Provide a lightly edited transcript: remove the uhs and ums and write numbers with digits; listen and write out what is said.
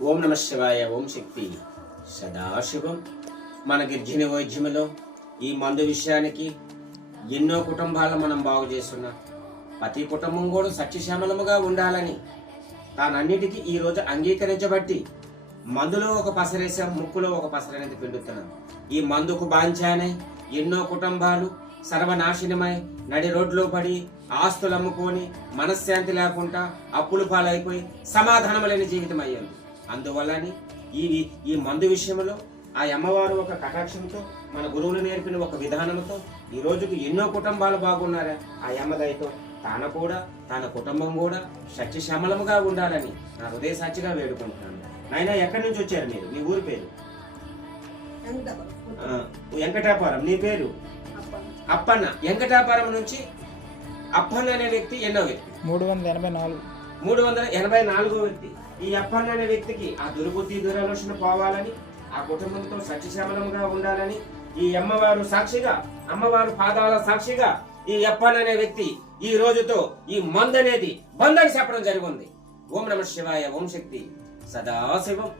ఓం నమ శివాయ. ఓం శక్తి సదాశివం. మన గిర్జిని వైద్యములో ఈ మందు విషయానికి ఎన్నో కుటుంబాలను మనం బాగు చేస్తున్నాం. ప్రతి కుటుంబం కూడా సత్యశ్యామలముగా ఉండాలని తానన్నిటికీ ఈరోజు అంగీకరించబట్టి మందులో ఒక పసరేసాం, ముక్కులో ఒక పసరనేది పిండుతున్నాం. ఈ మందుకు బాంచానే ఎన్నో కుటుంబాలు సర్వనాశనమై నడి రోడ్లో పడి ఆస్తులు అమ్ముకొని మనశ్శాంతి లేకుండా అప్పులు పాలైపోయి సమాధానం లేని జీవితం అయ్యింది. అందువల్లని ఈ మందు విషయంలో ఆ అమ్మవారు ఒక కటాక్షంతో మన గురువులు నేర్పిన ఒక విధానంతో ఈ రోజుకు ఎన్నో కుటుంబాలు బాగున్నారా ఆ అమ్మదయతో తన కుటుంబం కూడా సత్యశ్యామలముగా ఉండాలని నా హృదయ సాక్షిగా వేడుకుంటున్నాను. నాయన, ఎక్కడి నుంచి వచ్చారు మీరు? మీ ఊరి పేరు? వెంకటాపురం. నీ పేరు? అప్పన్న. వెంకటాపురం నుంచి అప్పన్న అనే వ్యక్తి ఎన్నో వ్యక్తి? 384 వ్యక్తి. ఈ అప్పన్న అనే వ్యక్తికి ఆ దుర్బుద్ధి దురాలోచన పోవాలని, ఆ కుటుంబంతో సత్యశ్యామలంగా ఉండాలని ఈ అమ్మవారు సాక్షిగా, అమ్మవారు పాదాల సాక్షిగా ఈ అప్పన్న అనే వ్యక్తి ఈ రోజుతో ఈ మందు అనేది బంధని చెప్పడం జరిగింది. ఓం నమ శివాయ. ఓం శక్తి సదాశివం.